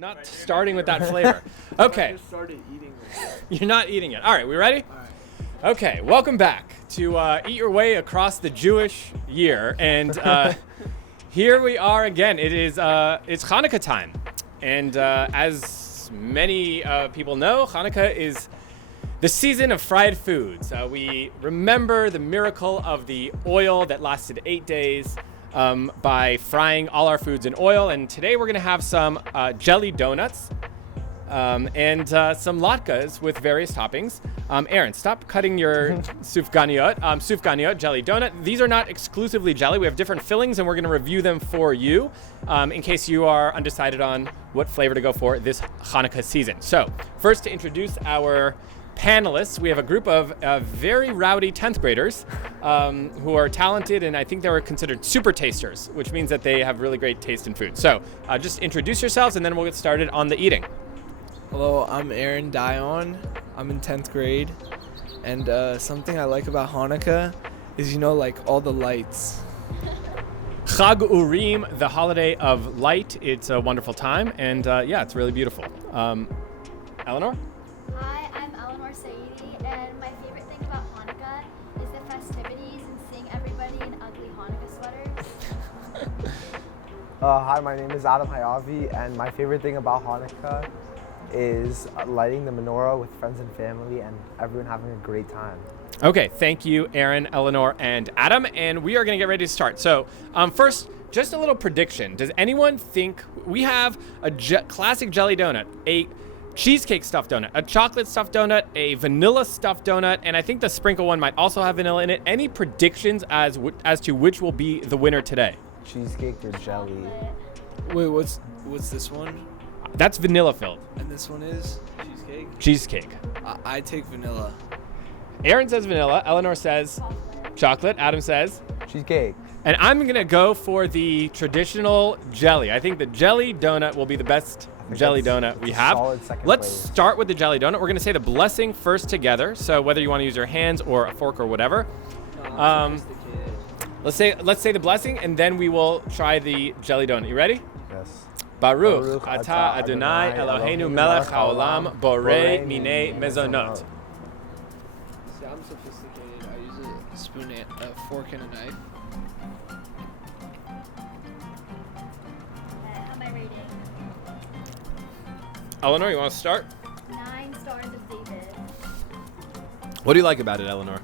Not starting with that flavor. Okay. I just started eating it. You're not eating it. All right, we ready? All right. Okay, welcome back to Eat Your Way Across the Jewish Year. And here we are again. It's Hanukkah time. And as many people know, Hanukkah is the season of fried foods. We remember the miracle of the oil that lasted 8 days by frying all our foods in oil. And today we're going to have some jelly donuts and some latkes with various toppings. Aaron, stop cutting your Sufganiyot. Sufganiyot jelly donut. These are not exclusively jelly. We have different fillings, and we're going to review them for you in case you are undecided on what flavor to go for this Hanukkah season. So first, to introduce our panelists, we have a group of very rowdy 10th graders who are talented, and I think they were considered super tasters, which means that they have really great taste in food. So just introduce yourselves, and then we'll get started on the eating. Hello, I'm Aaron Dion. I'm in 10th grade. And something I like about Hanukkah is, like all the lights. Chag Urim, the holiday of light. It's a wonderful time, and yeah, it's really beautiful. Eleanor? Hi, I'm Eleanor Saidi, and my favorite thing about Hanukkah is the festivities and seeing everybody in ugly Hanukkah sweaters. Hi, my name is Adam Hayavi, and my favorite thing about Hanukkah is lighting the menorah with friends and family and everyone having a great time. Okay, thank you, Aaron, Eleanor, and Adam, and we are going to get ready to start. So first, just a little prediction. Does anyone think we have a classic jelly donut, a cheesecake stuffed donut, a chocolate stuffed donut, a vanilla stuffed donut, and I think the sprinkle one might also have vanilla in it? Any predictions as to which will be the winner today? Cheesecake or jelly? Wait, what's this one? That's vanilla filled. And this one is cheesecake? Cheesecake. I take vanilla. Aaron says vanilla. Eleanor says chocolate. Adam says Cheesecake. And I'm going to go for the traditional jelly. I think the jelly donut will be the best jelly donut we have. Let's start with the jelly donut. We're going to say the blessing first together. So whether you want to use your hands or a fork or whatever. Let's say the blessing, and then we will try the jelly donut. You ready? Yes. Baruch atah Adonai Eloheinu melech haolam borei minei mezonot. See, I'm sophisticated. I use a spoon, a fork, and a knife. How am I rating? Eleanor, you want to start? 9 stars of David. What do you like about it, Eleanor?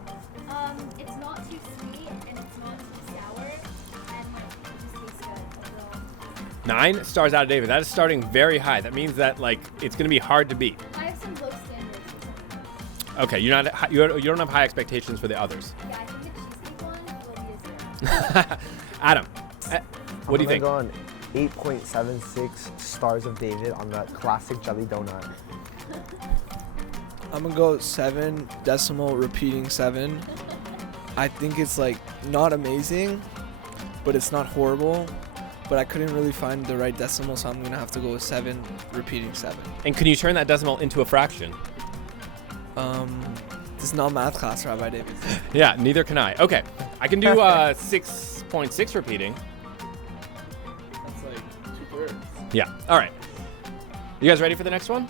It's not too sweet and it's not too sour, and it just tastes good overall. 9 stars out of David. That is starting very high. That means that it's going to be hard to beat. I have some low standards for some. Okay, you don't have high expectations for the others. Yeah, I think the cheesecake one will be a 0. Adam, what do you think? I'm going to go on 8.76 stars of David on the classic jelly donut. I'm gonna go 7 decimal repeating 7. I think it's not amazing, but it's not horrible. But I couldn't really find the right decimal, so I'm gonna have to go with 7 repeating 7. And can you turn that decimal into a fraction? This is not math class, Rabbi David. Yeah, neither can I. Okay, I can do 6.6 repeating. That's 2/3. Yeah, all right. You guys ready for the next one?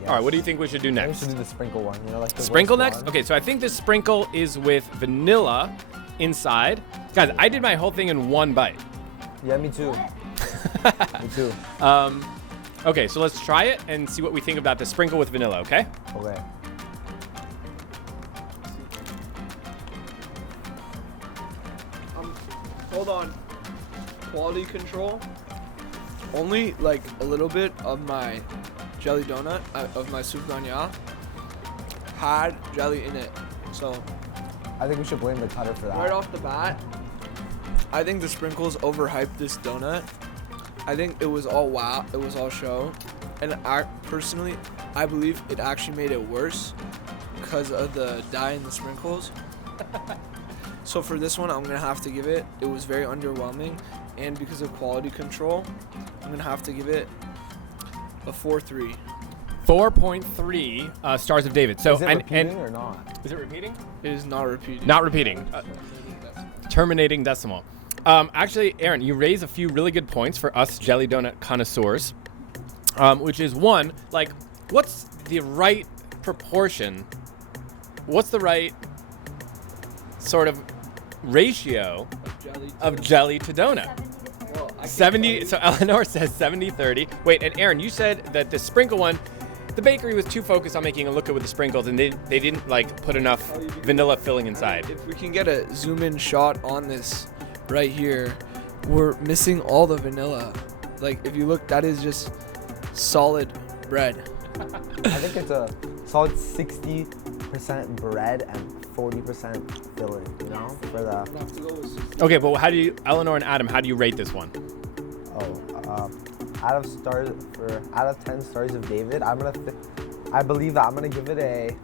Yes. All right, what do you think we should do I think next? we should do the sprinkle one. The Sprinkle worst next? one. Okay, so I think this sprinkle is with vanilla inside. Guys, I did my whole thing in one bite. Yeah, me too. Me too. Okay, so let's try it and see what we think about the sprinkle with vanilla, okay? Okay. Hold on. Quality control. Only a little bit of my jelly donut, of my Sufganiyot, had jelly in it. So I think we should blame the cutter for that. right off the bat, I think the sprinkles overhyped this donut. I think it was all wow, it was all show. And personally, I believe it actually made it worse because of the dye in the sprinkles. So for this one, I'm going to have to give it was very underwhelming. And because of quality control, I'm going to have to give it a 4.3. 4.3 stars of David. So is it repeating or not? Is it repeating? It is not repeating. Not repeating. Terminating decimal. Actually, Aaron, you raise a few really good points for us jelly donut connoisseurs. which is one, like, what's the right proportion? What's the right sort of ratio of jelly to donut? 70. So Eleanor says 70-30. Wait, and Aaron, you said that the sprinkle one, the bakery was too focused on making it look good with the sprinkles, and they didn't like put enough vanilla filling inside. If we can get a zoom in shot on this right here, we're missing all the vanilla. Like if you look, that is just solid bread. I think it's a solid 60% bread and 40% filling, you know, for the. Okay, but how do you, Eleanor and Adam, how do you rate this one? Out of 10 stars of David, I believe that I'm gonna give it a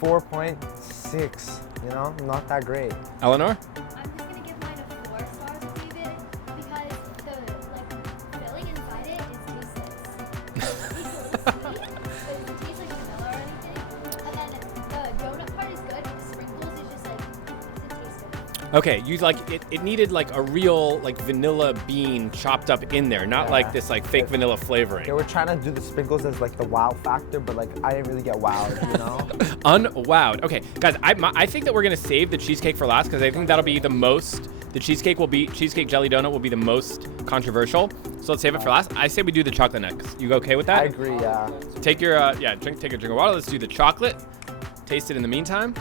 4.6. You know, not that great. Eleanor? I'm just gonna give mine a 4 stars of David because the filling inside it is tasteless. It's really sweet, but it doesn't taste like vanilla or anything. And then the donut part is good, but the sprinkles is just like it doesn't taste good. Okay, you like it needed like a real like vanilla bean chopped up in there, not like this like fake vanilla flavoring. They were trying to do the sprinkles as like the wow factor, but like I didn't really get wowed, you know? Unwowed. Okay, guys, I think that we're gonna save the cheesecake for last because I think that'll be the most. The cheesecake jelly donut will be the most controversial. So let's save it for last. I say we do the chocolate next. You okay with that? I agree, yeah. Take your take a drink of water. Let's do the chocolate. Taste it in the meantime.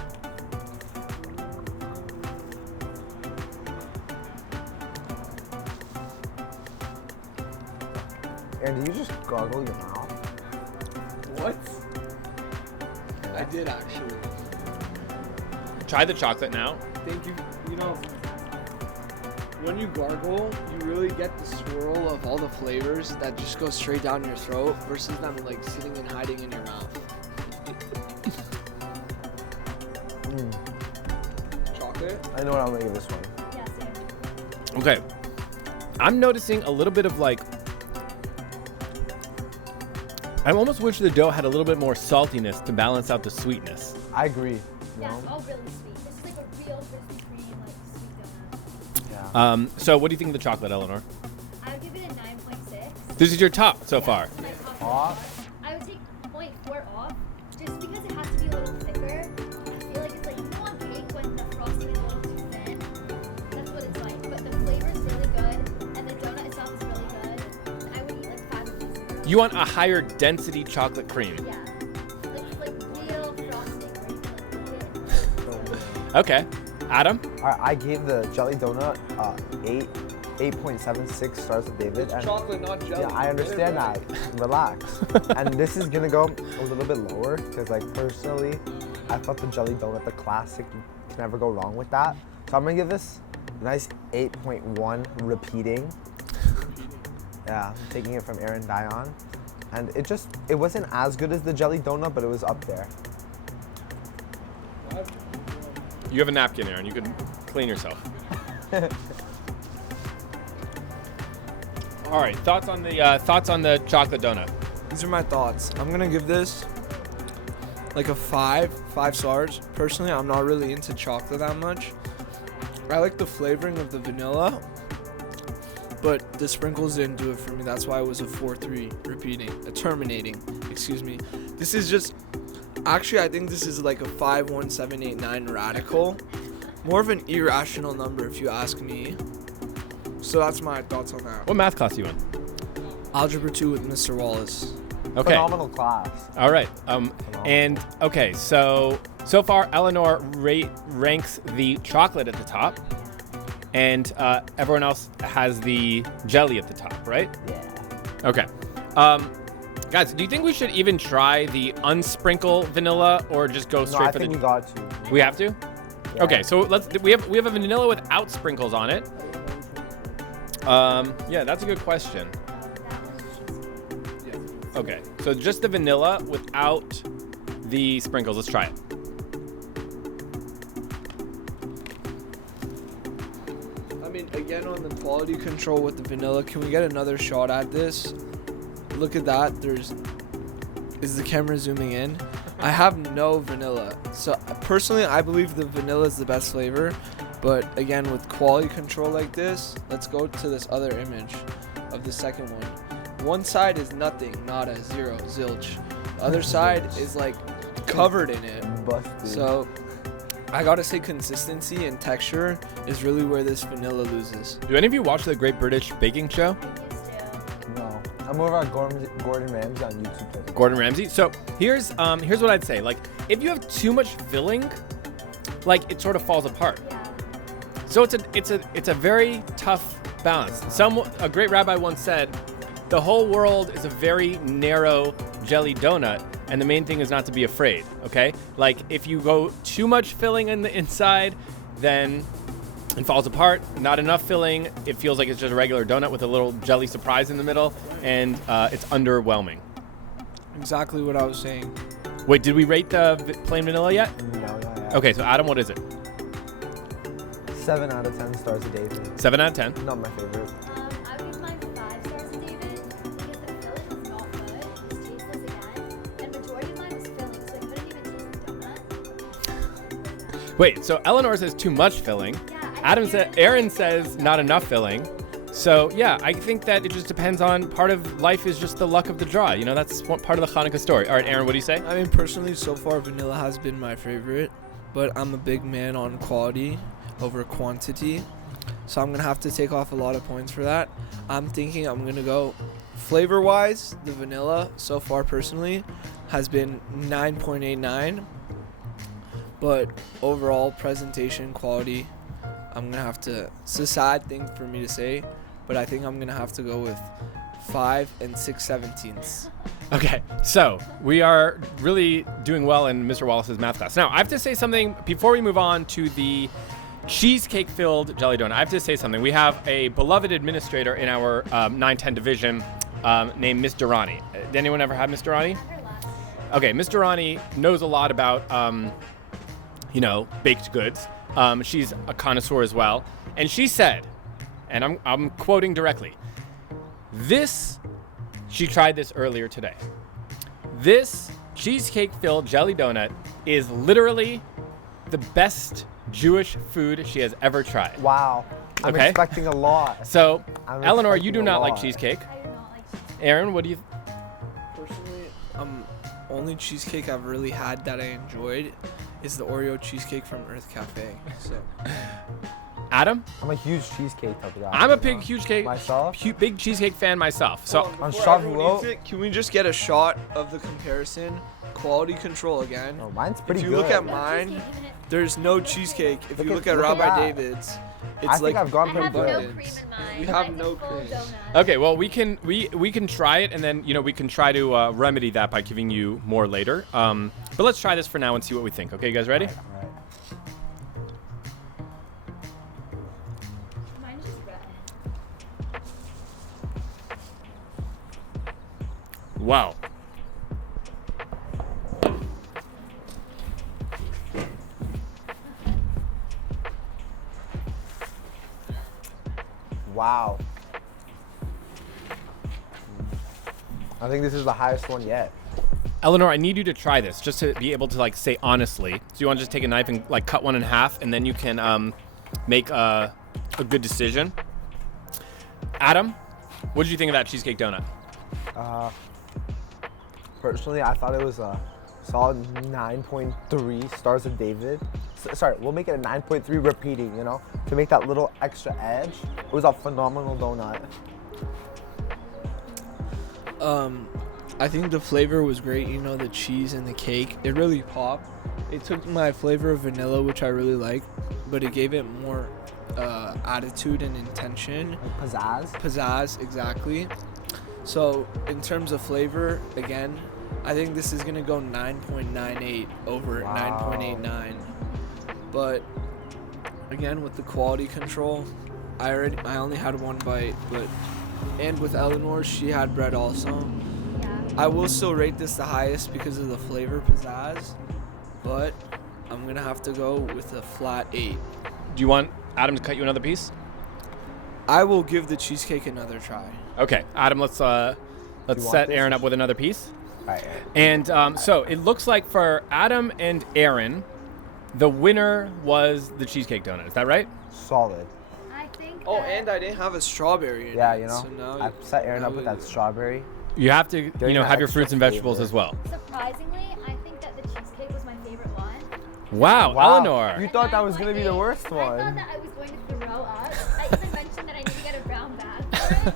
And do you just gargle your mouth? What? I did actually. Try the chocolate now. Thank you. You know, when you gargle, you really get the swirl of all the flavors that just go straight down your throat versus them like sitting and hiding in your mouth. Chocolate? I know what I'm gonna give this one. Yeah, same. Okay. I'm noticing a little bit of like. I almost wish the dough had a little bit more saltiness to balance out the sweetness. I agree. You Yeah, know? it's all really sweet. This is like a real Krispy Kreme like sweet donut. Yeah. So what do you think of the chocolate, Eleanor? I would give it a 9.6. This is your top so far. My top Off? I would take 0.4 off just because it has to be a little thicker. I feel like it's like, you know, on cake when the frosting is a little too thin. That's what it's like. But the flavor is really good and the donut itself is really good. I would eat like 5 of these. You want a higher density chocolate cream. Yeah. Like real frosting where you can like Okay. Adam? I gave the jelly donut 8.76 stars of David. And Chocolate, not jelly. yeah, I understand that. Relax. And this is gonna go a little bit lower because, like, personally, I thought the jelly donut, the classic, you can never go wrong with that. So I'm gonna give this a nice 8.1 repeating. Yeah, taking it from Aaron Dion. And it wasn't as good as the jelly donut, but it was up there. You have a napkin, Aaron. You can clean yourself. All right. Thoughts on the chocolate donut? These are my thoughts. I'm gonna give this like a 5 stars. Personally, I'm not really into chocolate that much. I like the flavoring of the vanilla, but the sprinkles didn't do it for me. That's why it was a 4-3 terminating. Excuse me. This is just, actually, I think this is like a 51789 radical. More of an irrational number if you ask me. So that's my thoughts on that. What math class are you in? Algebra 2 with Mr. Wallace. Okay. Phenomenal class. All right. And okay, so far Eleanor ranks the chocolate at the top, and everyone else has the jelly at the top, right? Yeah. Okay. Guys, do you think we should even try the unsprinkle vanilla or just go No, straight I for think the? we got to. We have to. Yeah. Okay, so we have a vanilla without sprinkles on it. Yeah, that's a good question. Okay, so just the vanilla without the sprinkles. Let's try it. I mean, again, on the quality control with the vanilla, can we get another shot at this? Look at that. Is the camera zooming in? I have no vanilla. So personally, I believe the vanilla is the best flavor. But again, with quality control like this, let's go to this other image. of the second one. One side is nothing, nada, zero, zilch. The other side is like covered in it. Busted. So I gotta say consistency and texture is really where this vanilla loses. Do any of you watch the Great British Baking Show? No. I'm over at Gordon Ramsay on YouTube. Gordon Ramsay. So here's what I'd say. Like, if you have too much filling, like it sort of falls apart. So it's a very tough balance. A great rabbi once said, the whole world is a very narrow jelly donut, and the main thing is not to be afraid. Okay? Like, if you go too much filling in the inside, then it falls apart. Not enough filling, it feels like it's just a regular donut with a little jelly surprise in the middle, and it's underwhelming. Exactly what I was saying. Wait, did we rate the plain vanilla yet? No, not yet. Okay, so Adam, what is it? 7 out of 10 stars a David. 7 out of 10. Not my favorite. I would give mine 5 stars to David because the filling was not good. It was tasteless again. And majority of mine was filling, so I couldn't even taste the donut. Wait, so Eleanor says too much filling. Yeah, Aaron says not enough filling. So yeah, I think that it just depends on, part of life is just the luck of the draw. You know, that's one part of the Hanukkah story. All right, Aaron, what do you say? I mean, personally, so far, vanilla has been my favorite, but I'm a big man on quality over quantity, so I'm going to have to take off a lot of points for that. I'm thinking I'm going to go flavor-wise, the vanilla, so far, personally, has been 9.89, but overall presentation quality, I'm going to have to, it's a sad thing for me to say, but I think I'm going to have to go with 5 and 6/17. Okay, so we are really doing well in Mr. Wallace's math class. Now, I have to say something before we move on to the cheesecake-filled jelly donut. I have to say something. We have a beloved administrator in our 9-10 division named Miss Durrani. Did anyone ever have Miss Durrani? Okay, Miss Durrani knows a lot about, baked goods. She's a connoisseur as well. And she said, and I'm quoting directly, she tried this earlier today. This cheesecake-filled jelly donut is literally the best Jewish food she has ever tried. Wow. I'm Okay. expecting a lot. So, I'm Eleanor, you expecting do a not like lot. cheesecake. I do not like cheesecake. Aaron, what do you... Personally, only cheesecake I've really had that I enjoyed is the Oreo cheesecake from Earth Cafe. So Adam? I'm a huge cheesecake type of guy. I'm a big big cheesecake fan myself. So, On before everyone Shavuot- eats it, can we just get a shot of the comparison? Quality control again. Oh, mine's pretty If you good. look at No mine, cheesecake, even if- there's no cheesecake. If you Look look at at Rabbi that. David's, I it's think like I've gone I for have no abundance. cream in mine. We but have it's no full cream. donut. okay, well, we can try it, and then, we can try to remedy that by giving you more later. But let's try this for now and see what we think. Okay, you guys ready? All right. Mine's just red. Wow. Wow. I think this is the highest one yet. Eleanor, I need you to try this just to be able to say honestly. So you want to just take a knife and cut one in half, and then you can make a good decision. Adam, what did you think of that cheesecake donut? Personally, I thought it was a solid 9.3 stars of David. Sorry, we'll make it a 9.3 repeating, to make that little extra edge. It was a phenomenal donut. I think the flavor was great. The cheese and the cake, it really popped. It took my flavor of vanilla, which I really like, but it gave it more attitude and intention. Like Pizzazz, exactly. So in terms of flavor, again, I think this is gonna go 9.98 over Wow. 9.89. But again, with the quality control, I only had one bite, and with Eleanor, she had bread also. Yeah. I will still rate this the highest because of the flavor pizzazz, but I'm gonna have to go with a flat 8. Do you want Adam to cut you another piece? I will give the cheesecake another try. Okay, Adam, let's want set this? Aaron up with another piece. All right. And so it looks like for Adam and Aaron, the winner was the cheesecake donut. Is that right? Solid. I think Oh, and I didn't have a strawberry in Yeah, it, you know, so now I set Aaron now up with we- that strawberry. You have to, Getting that have your extra fruits and vegetables flavor. as well. Surprisingly, I think that the cheesecake was my favorite one. Wow, Eleanor. You thought that was gonna be the worst I thought one. that I was going to throw up. I even mentioned that I need to get a brown bag for it.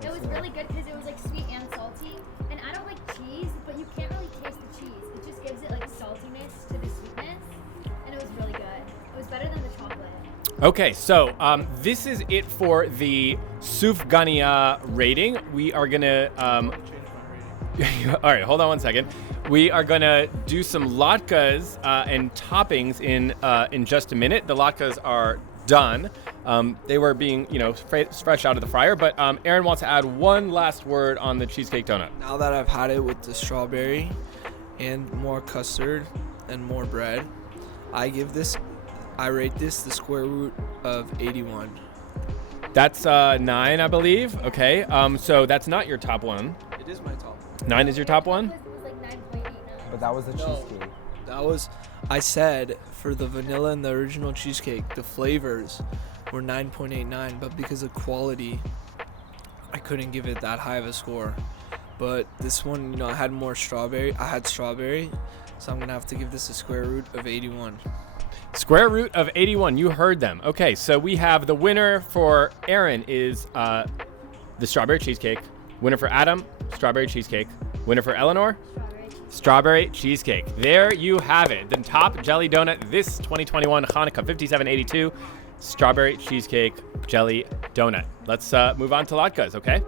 But it was really good because it was like sweet and salty. And I don't like cheese, but you can't really taste the cheese. It just gives it like saltiness to the sweetness. And it was really good. It was better than the chocolate. Okay, so this is it for the Sufganiyot rating. We are gonna all right, hold on one second. We are gonna do some latkes and toppings in just a minute. The latkes are done. They were being, fresh out of the fryer. But Aaron wants to add one last word on the cheesecake donut. Now that I've had it with the strawberry and more custard and more bread, I rate this the square root of 81. That's 9, I believe. Okay, so that's not your top one. It is my top. 9 is your top one? It was like 9.89. But that was the No. cheesecake. That was, I said, for the vanilla and the original cheesecake, the flavors were 9.89, but because of quality, I couldn't give it that high of a score. But this one, I had more strawberry. I had strawberry, so I'm gonna have to give this a square root of 81. Square root of 81. You heard them. Okay, so we have the winner for Aaron is the strawberry cheesecake. Winner for Adam, strawberry cheesecake. Winner for Eleanor, strawberry cheesecake. There you have it. The top jelly donut this 2021 Hanukkah 5782. Strawberry cheesecake jelly donut. Let's move on to latkes, okay?